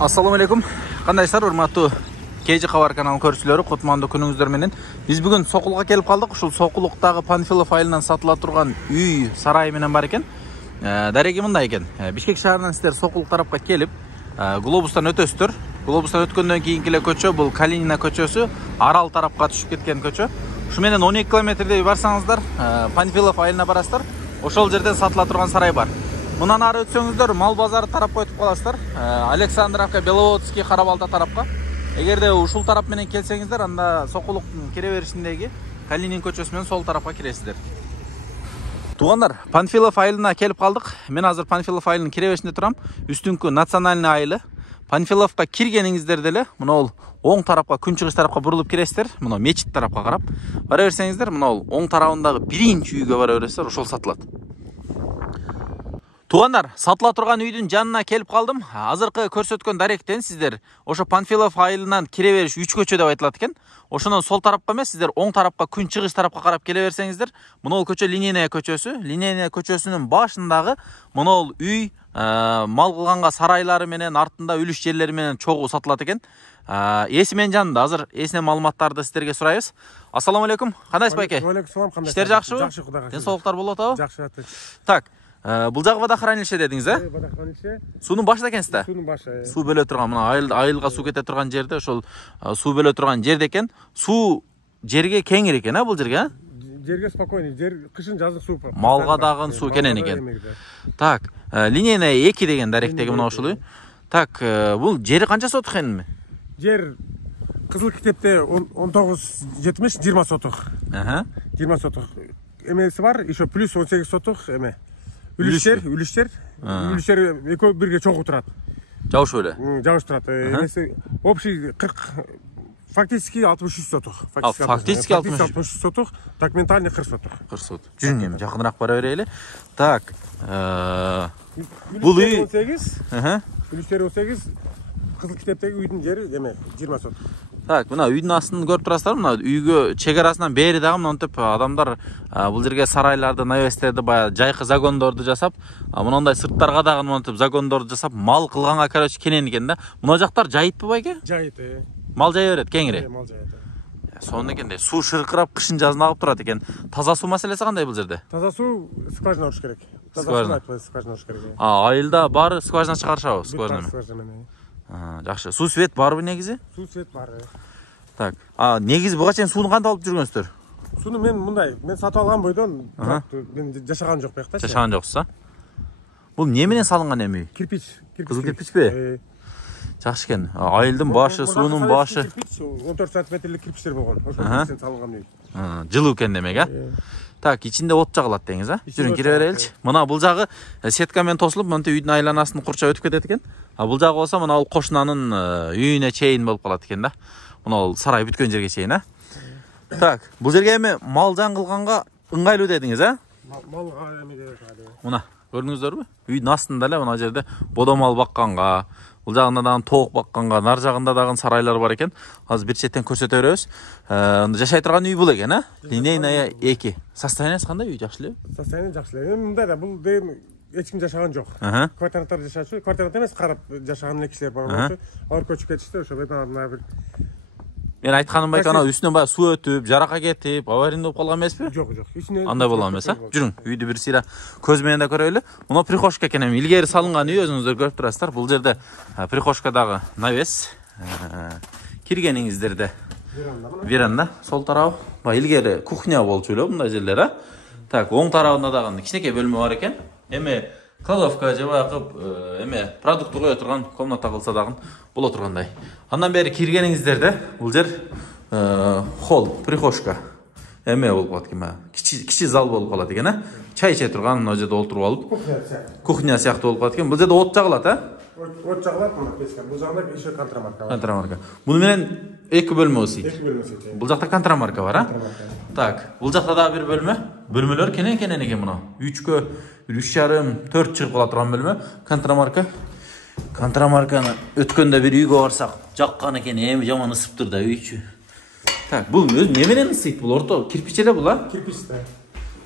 Assalamu alaikum. Кандайсыздар, урматтуу KG Кабар каналынын көрүүчүлөрү, кутмандуу күнүңүздөр менен. Биз бүгүн Сокулга келип калдык. Ушул Сокулуктагы Панфилов айылынан сатыла турган үй сарайы менен бар экен. Дареги мындай экен. Бишкек шаарынан сиздер Сокулук тарапка келип, глобустан өтөсүздөр. Глобустан өткөндөн кийинки эле көчө бул Калинина көчөсү, Арал тарапка түшүп кеткен көчө. Ушу менен 12 километрдей барсаңыздар, Панфилов айылына барасыздар. Ошол жерден сатыла турган сарай бар. Мындан ары өтсөңүздөр, мал базары тарапка өтүп каласыздар. Александровка, Беловодский, Карабалта тарапка. Эгерде ушул тарап менен келсеңиздер, анда Сокулуктун кире беришиндеги Калинин көчөсү менен сол тарапка киресиздер. Туугандар, Панфилов айылына келип калдык. Мен азыр Панфилов айылынын кире беришинде турам. Үстүңкү национальный айылы. Панфиловка киргениңиздерде эле, мына оң тарапка, күнчыгыш тарапка бурулуп киресиздер. Мына мечит тарапка карап бара берсеңиздер, мына оң тарабындагы биринчи үйгө бара бересиздер, ошол сатылат. Туугандар, сатыла турган үйдүн жанына келип калдым. Азыркы көрсөткөн даректен сиздер ошо Панфилов айылынан кире бериш 3 көчө деп айтылат экен. Ошонун сол тарапка эмес, сиздер оң тарапка, күнчыгыш тарапка карап келе берсеңиздер, мына көчө Линейная көчөсү. Линейная көчөсүнүн башындагы мына үй мал кылганга сарайлары менен, артында үлүш жерлери менен чогуу сатылат экен. Эси менин жанымда. Азыр эсинен маалыматтарды сиздерге сурайбыз. Ассаламу алейкум. Кандайсыз байке? Алейкум салам, кандайсыз? Иштер жакшыбы? Жакшы, Кудайга шүгүр. Ден соолуктар болуп атабы? Жакшы. Так, бул жагы водохранилище дедиңиз, э? Водохранилище. Суунун башында экенсиз да? Суунун башы. Суу бөлө турган, мына айылга суу кете турган жерде, ошол суу бөлө турган жерде экен. Суу жерге кеңир экен, бул жерге, а? Жерге спокойный, жер кышын жазык суу. Малга дагы суу кенен экен. Так, Линейная 2 деген даректеги мына ушул үй. Так, бул жери канча сотук экенми? Жер Кызыл китепте 19-70 20 сотук. 20 сотук. Эмеси бар, еще плюс 18 сотук эме. Үлүштер экөө бирге чогуу турат. Жабышып эле. Жабышып турат. Эмеси общий 40, фактически 63 сотук. Фактически 63 сотук, документальный 40 сотук. 40 сотук. Жүрүң эми жакыныраак бара берели. Так, бул үй 18. Үлүштер 18. Кызыл китептеги үйдүн жери эме 20 сотук. Так, мына үйдүн астын көрүп турасыздар, мына үйгө чек арасынан бери дагы мынтип адамдар бул жерге сарайларды, навестерди, баягы жайкы загондорду жасап, мындай сырттарга дагы мынтип загондорду жасап, мал кылганга короче кенен экен да. Мына жактар жайытпы байке? Жайыт. Мал жая берет кеңири. Мал жайыт. Сонун экен да. Суу шыркырап кышын жазын агып турат экен. Таза суу маселеси кандай бул жерде? Таза суу скважина уруш керек. Скважина уруш керек. Айылда баары скважина чыгарышабы, скважина. Жакшы. Суу свет барбы негизи? Суу свет бар. Так. Негизи буга чейин сууну кантип алып жүргөнсүздөр? Сууну мен сатып алган бойдон мен жашаган жок буякта. Жашаган жоксуз, а? Бул эмне менен салынган эми үй? Кирпич. Кызыл кирпичпи? Жакшы экен. Айылдын башы, суунун башы 14 сантиметрлик кирпичтер болгон. Ошол салынган үй. Жылуу экен демек, а? Так, ичинде от жагылат деңиз, а? Жүрүң кире береличи. Мына бул жагы сетка менен тосулуп, мынтип үйдүн айланасын курчап өтүп кетет экен. Бул жагы болсо мына кошунанын үйүнө чейин болуп калат экен да. Мына сарай бүткөн жерге чейин, а? Так, бул жерге эми мал жан кылганга ыңгайлуу дедиңиз, а? Малга эме керек. Мына, көрдүңүздөрбү? Үйдүн астында эле мына жерде бодомал бакканга, бул жагында дагы тоок бакканга, нар жагында дагы сарайлар бар экен. Азыр бир четтен көрсөтө беребиз. Жашай турган үй бул экен, а? Линейная 2. Состояниясы кандай үй, жакшы эле? Состояние жакшы эле. Мындай да бул эч ким жашаган жок. Квартиранттар жашачу, квартирант эмес, карап жашаган эле кишилер бар болчу. Алар көчүп кетишти, ошо мына бир. Мен айтканым байке, ана үстүнөн баягы суу өтүп, жарака кетип, аварийный болуп калган эмеспи? Жок. Андай болгон эмес, а? Жүрүң, үйдү бир сыйра көз менен да көрөлү. Мына прихожка экен, эми илгери салынган үй, өзүңүздөр көрүп турасыздар. Бул жерде прихожкадагы навес киргениңиздерде веранда, сол тарабы. Илгери кухня болчу эле мындай жерлер, а? Так, оң тарабында дагы кичинекей бөлмө бар экен. Эми кладовка же баягы эме продукт кое турган комната кылса дагы боло тургандай. Андан бери киргениңиздерде бул жер холл, прихожка эме болуп калат экен. Кичи зал болуп калат экен, а? Чай иче турган, мына жерде олтуруп алып. Кухня сыяктуу болуп калат экен. Бул жерде от жагылат, а? От жагылат, мына печка. Бул жагында еще контрамарка бар. Контрамарка. Муну менен 2 бөлмө сыйт. 2 бөлмө сыйт. Бул жакта контрамарка бар, а? Так, бул жакта дагы бир бөлмө. Бөлмөлөр кенен экен мына. 3кө 3,5, 4 чыгып кала турган бөлмө. Контрамарка. Контрамарканы өткөндө бир үйгө барсак, жаккан экен, эми жаман ысыптыр да үйчү. Так, бул эмне менен ысыйт? Бул орто кирпич эле бул, а? Кирпич да.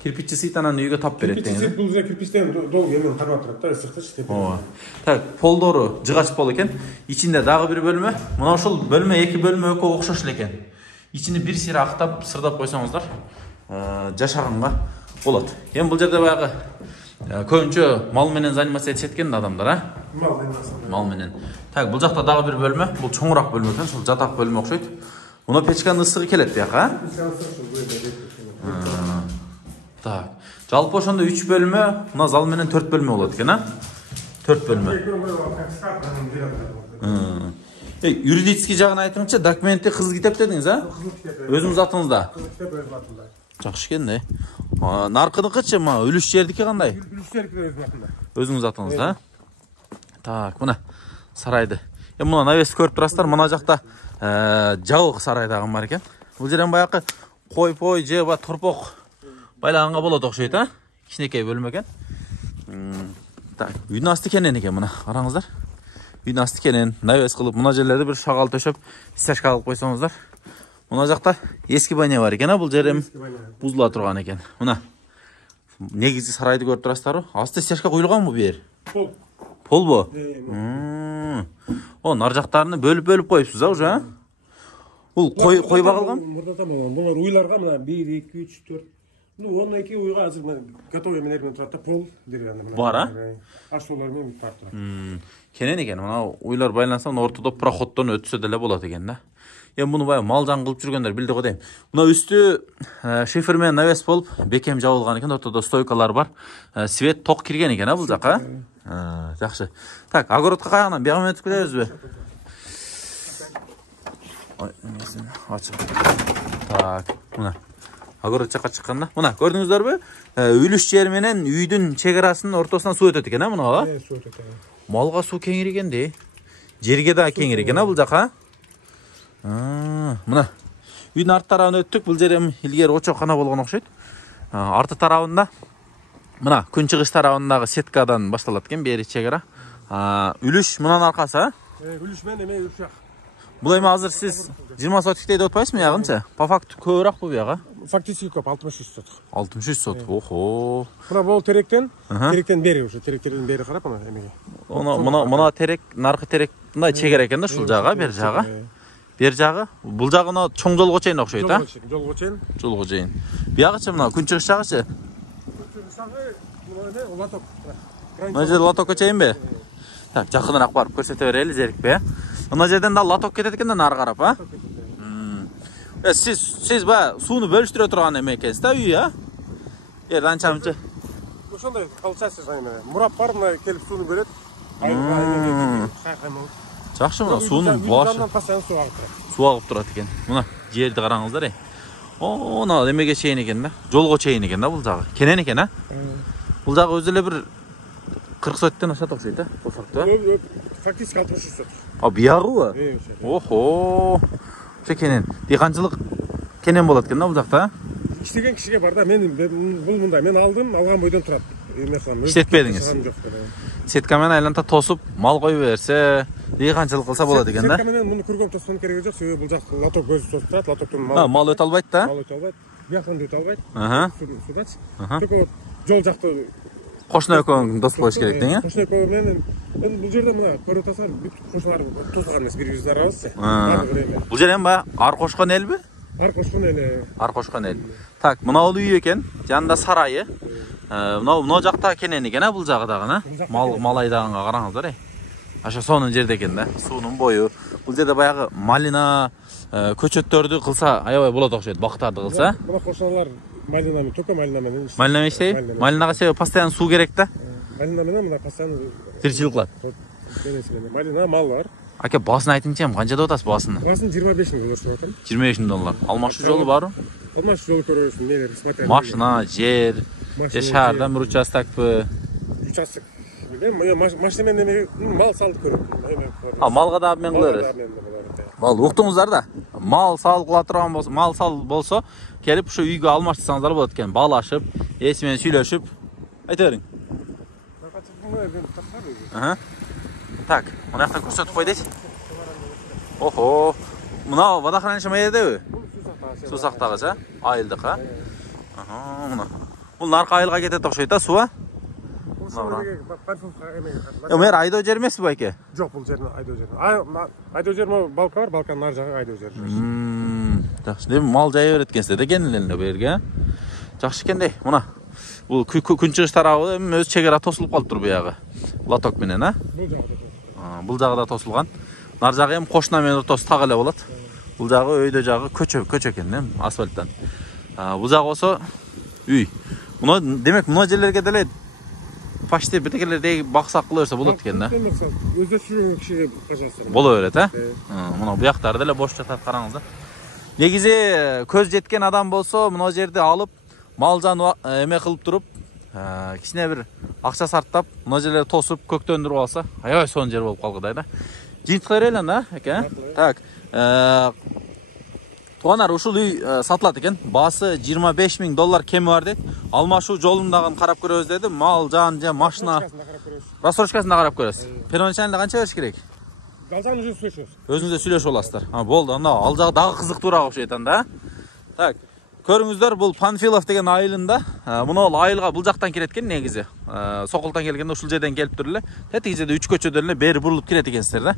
Кирпичи сыйтанан үйгө тап берет деңиз. Бул жерде кирпичтен долго эмен кармап турат да, ысыкчы деп. Ооба. Так, полдору жыгач боло экен. Ичинде дагы бир бөлмө. Мына ушул бөлмө эки бөлмө экөө окшош экен. Ичини бир сыйра актап, сырдап койсоңуздар, жашаганга болот. Эми бул жерде баягы көбүнчө мал менен заниматься этишет экен адамдар, а? Мал менен. Так, бул жакта дагы бир бөлмө. Бул чоңураак бөлмө экен, ушул жатак бөлмө окшойт. Муна печканын ысыгы келет бияка, а? Так. Жалпы ошондо 3 бөлмө, мына зал менен 4 бөлмө болот экен, а? 4 бөлмө. Юридический жагын айтыңызчы, документи кызыл китеп дедиңиз, а? Өзүңүз атыңызда. Жакшы экен да. Наркыныкычы, мына үлүш жердики кандай? Үлүш жердики өзүнүн атында. Өзүңүз атыңызда, а? Так, мына сарайды. Мына навес көрүп турасыздар, мына жакта жабык сарайдагы бар экен. Бул жерден баягы кой-пой же торпок байлаганга болот окшойт, а? Кичинекей бөлмө экен. Так, үйдүн асты кенен экен мына, караңыздар. Үйдүн асты кенен, навес кылып, мына жерлерде бир шагал төшөп, стяжка кылып койсоңуздар. Мына жакта эски баня бар экен, а? Бул жер эми бузула турган экен. Мына негизи сарайды көрүп турасыздарбы? Асты стяжка куюлганбы бу жер? Пол. Полбу? О, нар жактарыны бөлүп коюпсуз, а уже, а? Бул кой багылган? Мурда болгон. Булар уйларга мына 1, 2, 3, 4. Ну, 12 уйга азыр готовый эмелер менен турат да, пол дегенде мына. Бар, а? Ашуулар менен бар турат. Кенен экен, мына уйлар байланса, ортодо проходдон өтсө деле болот экен да. Эми муну баягы мал жан кылып жүргөндөр билди го дейм. Мына үстү шифер менен навес болуп, бекем жабылган экен, ортодо стойкалар бар. Свет, ток кирген экен, а бул жака? Жакшы. Так, огородко кайгынан бияга өтүп кетебизби? Ой, эмесин ачып. Так, мына огород жакка чыкканда. Мына көрдүңүздөрбү? Үлүш жер менен үйдүн чек арасынын ортосунан суу өтөт экен, а мунага? Суу өтөт. Малга суу кеңириген де. Жерге да кеңириген, а бул жака? Мына үйдүн арт тарабына өттүк. Бул жер эми илгери очоккана болгон окшойт. Арты тарабында мына күнчыгыш тарабындагы сеткадан башталат экен бери чек ара. Үлүш мунан аркасы, а? Үлүш менен эме үрчак. Бул эми азыр сиз 20 сотик деп атпайсызбы ягынча? По факту көбүрөөк бу бияга. Фактически көп, 63 сотик. 63 сотик. Охо. Мына бул теректен бери уже, теректерден бери карап мына эмеге. Мына терек, наркы терек мындай чек ара экен да, ушул жага, бер жага. Бер жагы, бул жагына чоң жолго чейин окшойт, а? Жолго чейин. Жолго чейин. Биягычы мына күнчыгыш жагычы? Лоток. Мына жерде лотокко чейинби? Так, жакыныраак барып көрсөтө берели, зерикпей, а? Мына жерден да лоток кетет экен да нары карап, а? Сиз баягы сууну бөлүштүрө турган эме экенсиз да, үй, а? Жерде анча-мынча. Ошондой получается, мурап бар, мына келип сууну бөлөт. Жакшы, мына суунун башы. Суу агып турат экен. Мына жерди караңыздар, О, мына эмеге чейин экен да. Жолго чейин экен да бул жагы. Кенен экен, а? Бул жагы өзү эле бир 40 сотиктен ашат окшойт, а? Бул фактта. Фактически 63 сотик. Биягыбы? Охо. Ошо кенен. Дыйканчылык кенен болот экен да бул жакта, а? Иштеген кишиге бар да, мен бул мындай, мен алдым, алган бойдон турат. Иштетпедиңиз. Сетка менен айланта тосуп, мал коюп берсе, дыйканчылык кылса болот экен да. Сетка менен муну көргөн тоскон кереги жок, себеби бул жак лоток көзү тосуп турат, лотоктон мал өтө албайт да. Мал өтө албайт. Бияктан да өтө албайт. Судачы. Только жол жакты кошуна экөөң дос болуш керек дең, Кошуна экөө менен бул жерде мына көрүп атасыздар, бүт кошулар тосган эмес, бири-бирибизди арабызчы. Бул жер эми баягы ар кошкон элби? Ар кошкон эл. Ар кошкон эл. Так, мына бул үй экен, жанында сарайы. Мына жакта кенен экен, а бул жагы дагы, мал айдаганга караңыздар, Ошо сонун жерде экен да, суунун бою. Бул жерде баягы малина, көчөттөрдү кылса аябай болот окшойт, бактарды кылса. Мына кошуналар малина менен, только малина менен. Малина менен иштейби? Малинага себеби постоянно суу керек да. Малина менен мына постоянно тиричилик кылат. Малина мал бар. Аке, баасын айтыңчы, канча деп атасыз баасын? Баасын 25 000 доллар деп атам. 25 000 доллар. Алмашуу жолу барбы? Алмашуу жолу көрөсүң, нелер смотреть. Машина, жер, шаардан бир участокпу? Участок. Машина менен мал салып көрөм. Малга да мен кылырыз. Мал уктуңуздар да. Мал сал кыла турган болсо, мал сал болсо, келип ушу үйгө алмаштырсаңыздар болот экен. Баалашып, эси менен сүйлөшүп. Айта бериң. Так, мына жакта көрсөтүп кой дейсиз. Охо. Мына водохранилище ма жердеби? Суу сактагыч, а? Айылдык, а? Мына. Бул наркы айылга кетет окшойт да, суга? Мэр айдоо жер эмеси байке? Жок, бул жерин айдоо жер. Айдоо жер балка бар, балканын нар жагы айдоо жер. Жакшы. Дем мал жая берет экенсиз да кенелеринде бу жерге. Жакшы экендей. Мына бул күнчүгүш тарабы өз чегара тосулуп калыптыр буягы. Лоток менен, а? Бул жагы да тосулган. Нар жагы эми кошуна менен ортосу так эле болот. Бул жагы өйдө жагы көчө экен, эми асфальттан. Бул жагы болсо үй. Мына демек мына жерлерге деле почти битекелердеги баксак кыла берсе болот экен да. Өздөр сүргөн кишиге кажастыр. Боло берет, а? Мына буяктары деле бош жатат, караңыз да. Негизи көз жеткен адам болсо мына жерди алып мал жан эме кылып туруп, кичине бир акча сарптап, мына жерлерди тосуп, көктөндүрүп алса, аябай сонун жер болуп калгыдай да. Жыйынтык берелен да, эке. Так. Тугандар, ушул үй сатылат экен. Баасы $25,000 кеми бар дейт. Алмашуу жолундагын карап көрөбүз деди. Мал, жан, же машина. Рассрочкасына карап көрөсүз. Первоначально канча бериш керек? Жалжан өзү сүйлөшөбүз. Өзүңүздөр сүйлөшүп аласыздар. Болду, анда ал жагы дагы кызыктуураак окшойт анда. Так. Көрүңүздөр, бул Панфилов деген айылында. Муну айылга бул жактан кирет экен негизи. Сокултан келгенде ушул жерден келиптир эле. Тетиги жерде 3 көчөдөн эле бери бурулуп кирет экенсиздер да.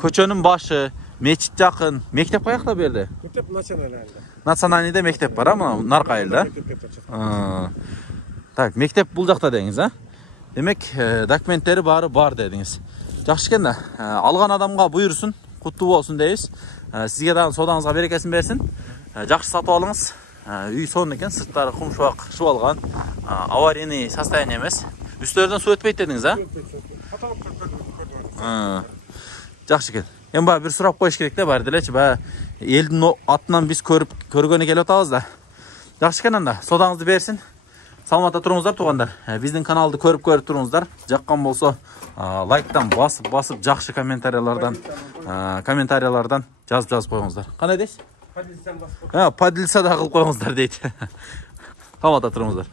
Көчөнүн башы, мечит жакын. Мектеп каякта бу жерде? Мектеп национальныйда. Национальныйда мектеп бар, мына Наркы айылда. Так, мектеп бул жакта деңиз, а? Демек, документтери баары бар дедиңиз. Жакшы экен да. Алган адамга буйрсун, куттуу болсун дейбиз. Сизге дагы содаңызга берекесин берсин. Жакшы сатып алыңыз. Үй сонун экен, сырттары кумшубак шыбалган. Аварийный состояние эмес. Үстөрдөн суу өтпөйт дедиңиз, а? Жакшы экен. Эми баягы бир сурап коюш керек да, баары делечи. Баягы элдин атынан биз көргөнү келип атабыз да. Жакшы экен анда. Содаңызды берсин. Саламатта туруңуздар туугандар. Биздин каналды көрүп туруңуздар. Жаккан болсо лайктан басып жакшы комментариялардан жазып коюңуздар. Кандай дейсиз? Падилса да кылып коюңуздар дейт. Саламатта туруңуздар.